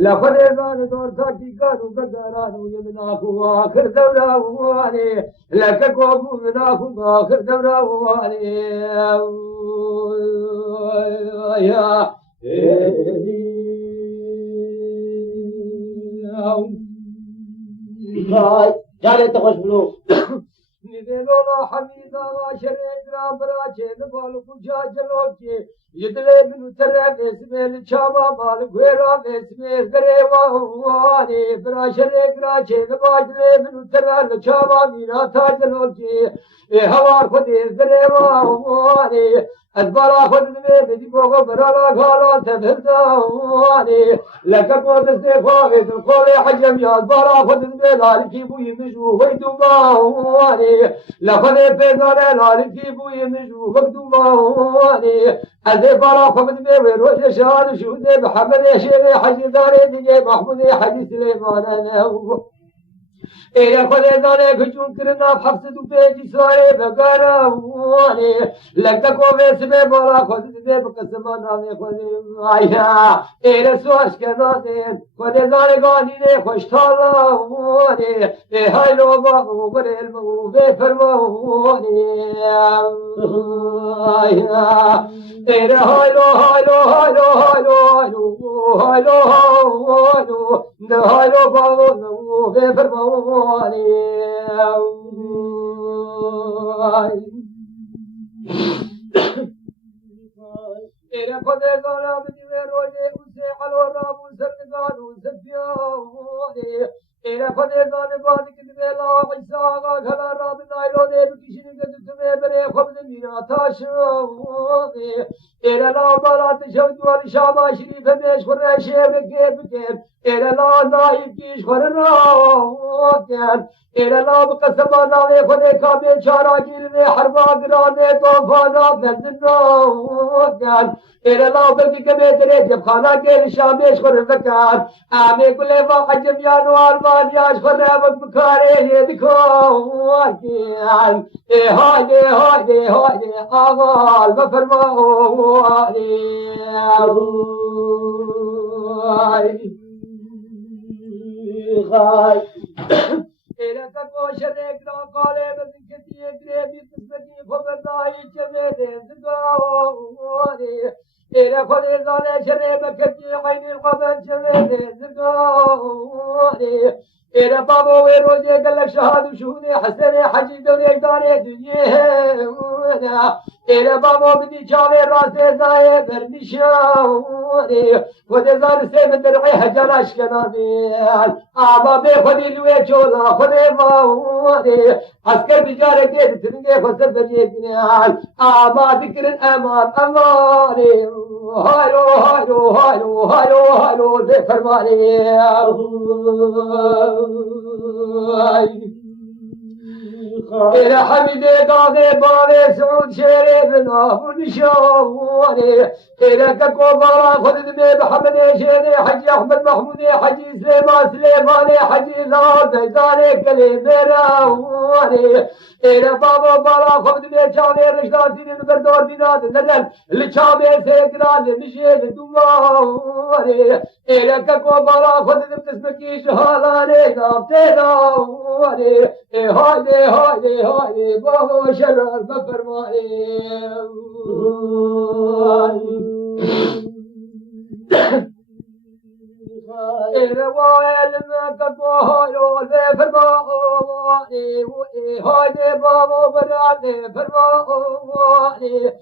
لقد زان دور تاكي كانوا قدرانوا يمناكوا آخر دورة واني لك كوبوا مناكوا آخر دورة واني يا جاري تخش بلو نبيلولا حميدا وشريك رابرا جيد بالو كجا جلوكي يدلي من ترى باسمي الشابا بالو غيرا باسمي غريوا واني برا شريك راجيد باجلي من ترى الشابا مينا تاجلوكي هوار خدي غريوا واني أدبارا خد بدي بوغو برالا غالا تبهداني لك قوت استفاقد القول حجم يا أدبارا خد لالكي بوي مجو ويدو باواني لخد بيزان لالكي بوي مجو ويدو باواني أدبارا خد ويروش شان شهود محمد شيخ حجي داري دي محمود حجي سليمان أنا إلى خد دانه كجون كرنا بحبس دوبي ساري بقرا واني لك تكو بسمه بالا خد دي بقسم نامه خد آيا إلى سوش كنادين خد دانه غاني نه خوش تالا واني هاي لو بابو بريل مو بفرماني آيا إلى هاي لو هاي لو هاي لو هاي لو هاي لو هاي لو هاي لو بابو بفرماني إلى قد زال بدي روجي وسي على الراب وسرقان وسفياني إلى قد زال بعد كتب لا ويساق خلا راب نايلو ده بكشين كتب بري خبز مينا تاشوني إلى لا بلا تشهد والشام شريف مش خراشي بكيف إلى لا نايب كيش خرنا إلى لا بقسم نامه خدي كابي شارا جيل حربا قرانے طوفانا بزنا إلى لا بدي كبي تريد خانا کے شامش خر زکات آمي كل واحد يا نوار مالياش خر بكاري يدكو كان هاي اغال بفرماني هاي إلى كوش ريكنا قالي بدن كتير قريبي قسمتي خبرناي جميل زقاوري إلى خلي زالي شريبة كتير عين القبل جميل زقاوري إلى بابا ويروجي قال لك شهاد وشهودي حسني حجي دوني داري دنيا إلى بابا بدي شاوي راسي زاي برنشاوري ودزار سيف درعي هجر أشكنازيل آبا بخدي لوي جولا خدي باوري عسكر بجارة جيد تنجي خسر بريقنال آبا ذكر الأمان أماني هايلو هايلو هايلو هايلو هايلو ذي فرماني إلى حميد قاضي بالي سعود شريفنا ونشاوري إلى كوبارا خذ دمي بحمد شيري حجي أحمد محمودي حجي سليماني حجي زاد زاني كلمة إلى بابا بارا خذ دمي شاني رشداتي البردور بناد النجل اللي شامي سيقران مشيل دواري إلى كوبارا خذ دمي قسمكي شهالاني نابتناوري هاي بابا شرر بفرماني الرواية لما تقوهايو ذي فرماني هاي بابا براني فرماني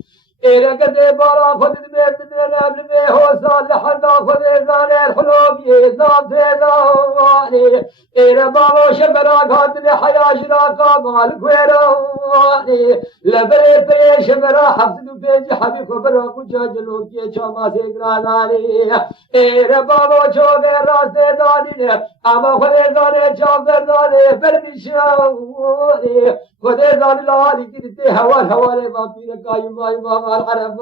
إلى قد بارا خذ دميت دمينا بلمي هو صالح حدا خذ زاني الحلوب يزام تزاني إلى بابا شبرا قادني حيا شراكا مالك ويراني لبري بري شبرا حفظ بيجي حبيب خبرا كجا جلوكي شاما سيقراناني إلى بابا شوغي راس داني أما خذ زاني شافر داني برمشاني خذ زاني لالي كدتي هوالي بابير قايم العرب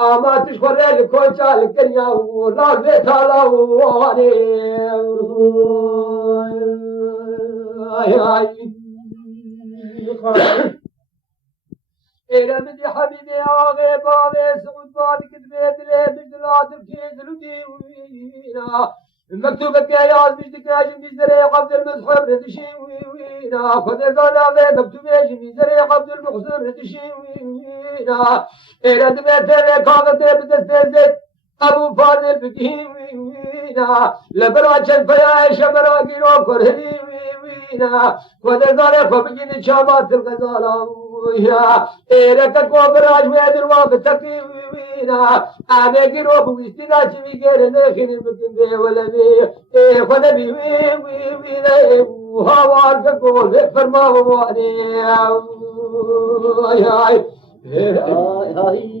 أما تشخر لكل شال كنيا ولا بيتالا واني إلى بدي حبيبي آغي بابي سعود بادي كدبي دلي بجلاد الكيد لدي وينا المكتوبة كايات بيشتكاش ميزري عبد المسحور ردشي وينا خذ ظلام مكتوبة ميزري عبد المحسن ردشي وينا إرد بيتر كاغد بدستزت أبو فاضل بدي وينا لبراجن فيا شبرا جيرو كرهي وينا خذ ظلام فبجين شامات الغزالة ويا إرد كوبراج ويدر وابتكي وينا أنا جيرو بوستنا جمي غير نخين بكندي ولا بي خذ بي وينا وهوار كقول فرما واني هاي هاي هاي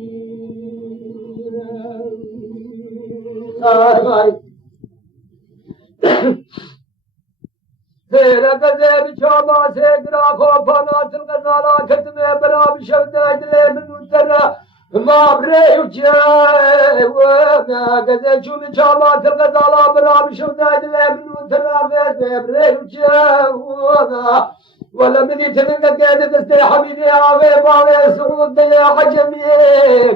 زيرا كذب شاما سيقرا خوفانا الغزالة كتمي برا بشوتا دلي من وترى ما بري وجاي وما كذب شوف شاما الغزالة برا بشوتا دلي من وترى ما بري وجاي وما ولا مني تمنى قاعد تستي حبيبي عافي بالي سعود يا حجمي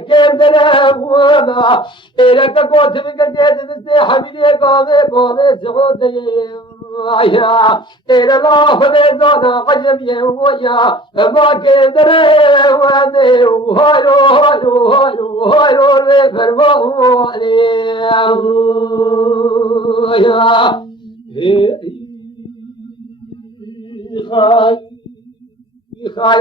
كيف دلي وما إلى تقول تمنى قاعد تستي حبيبي عافي بالي سعود يا إلى الله فلزانا حجمي ويا ما قدر وادي وهايو هايو هايو هايو لي فرماني يا خاي خاي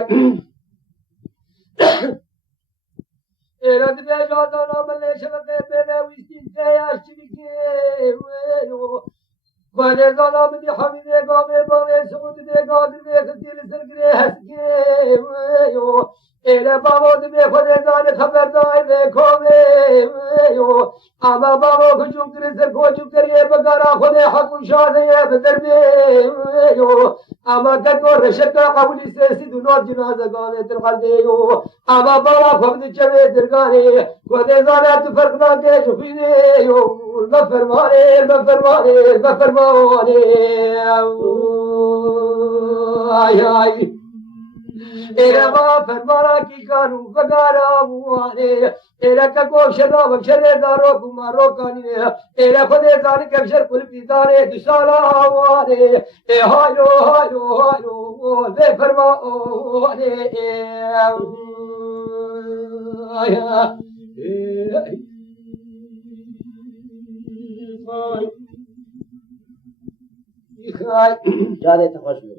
إلى تبجازنا مليش بقبله ويستنتي أشتركي وينو خواجه ظلام دی حمیده گاوه باوه سعود دی گادر دی خدیل سرگره هسکه ویو ایره بابا دی خواجه زان خبردار دی کوه ویو اما بابا کجوم کری سر کجوم کریه بگارا خود حق و شاده بدر بی ویو اما کدو رشکا قبولی سیسی دونات جنازه گاوه ترقل دیو اما بابا خود چوه درگانی خواجه زان تو فرق ناکه شفینه یو المفرماني المفرماني المفرماني آي آي إلى ما فرمانك كانوا فقارا مواني إلى كقوم شراب شر دارو كمارو كاني إلى خدي ذلك بشر كل بيداري دشالا واني هايو هايو هايو المفرماني آي جالي تخشوا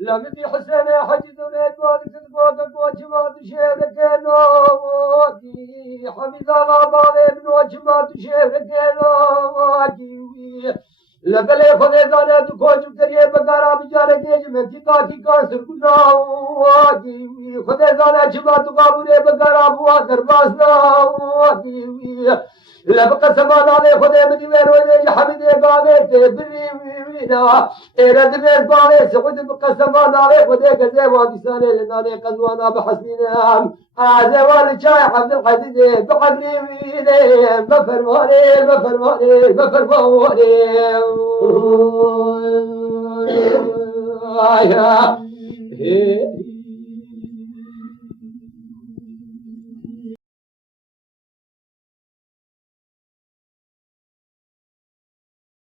لم في حسين حجزنا قال كتبوك وجمات شير كانوا حمد الله بالي من وجمات شير كانوا لبلي خدي زانت كوج كريه بقرا بجاره كيج में की का सरगुना वागी خدي زانت جمات قابوره بقرا بوا درباز واगी لبقى سمان عليه خدي بدي ويروي حمد باغي تبري وينا ارد بير باغي سعود بقى سمان عليه خدي كذا وادي سنه لناني قزوانا بحسنينا عزوال شاي عبد القدير بقدري وينا مفرماني مفرماني مفرماني يا